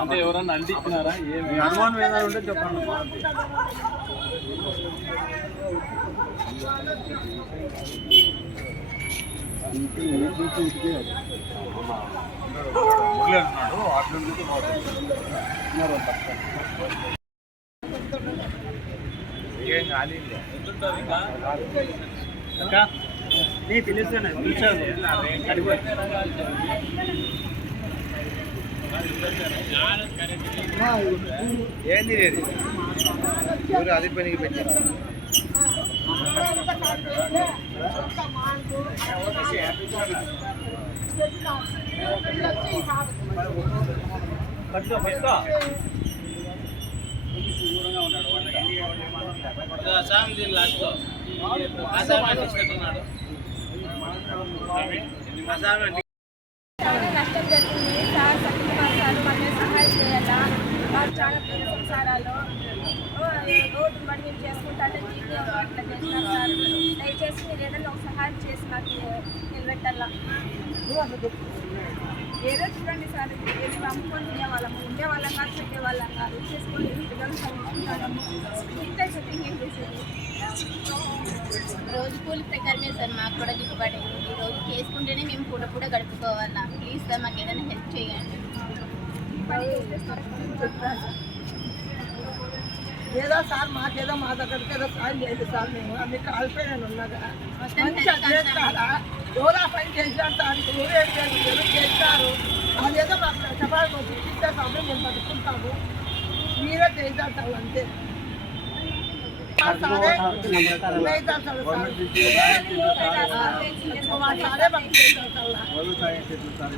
అంటే ఎవరన్నా అందించినారా? ఏమి అనుమానం ఏదైనా ఉంటే చెప్పండి. ఏం కాలేదు నీ తెలుస్తాను ఏంది ఎవరు అది పనికి పెట్టారు. లాస్ట్ కష్టం జరుగుతుంది సార్. సత్యమాసాలు మళ్ళీ సహాయం చేయాలా? వాళ్ళు చాలా పేద సంసారాలు రోడ్డు మరి మీరు చేసుకుంటారంటే జీవితం అట్లా చేస్తున్నారు సార్. దయచేసి మీరు ఏదైనా ఒక సహాయం చేసి నాకు నిలబెట్టాలా? ఏదో చూడండి సార్. ఏది అమ్ముకొని ఉండేవాళ్ళం కాదు, పెట్టేవాళ్ళం కాదు. చేసుకొని పిల్లలు చదువుకుంటాము. ఇంత సెట్టింగ్ ఏం చేసేది? రోజు కూలి ప్రకారమే సార్ మాకు కూడా గిట్టుబడి. ఈ రోజు చేసుకుంటేనే మేము కూడా గడుపుకోవాలా. ప్లీజ్ సార్ మాకు ఏదైనా హెల్ప్ చేయండి. ఏదో సార్ మాకేదో మా దగ్గరికి ఏదో సాయం చేయదు సార్. మేము అన్ని కాలిపోయినాను ఉన్నాగా చేస్తారా? ఎవరా పని చేసినారు సార్? ఎవరేం చేస్తారు? అదేదో మాకు కష్టపడి ఇచ్చే సమయం మేము పట్టుకుంటాము. మీరే చేస్తారు సార్. అంతే సారే మాకు చేస్తారు సార్.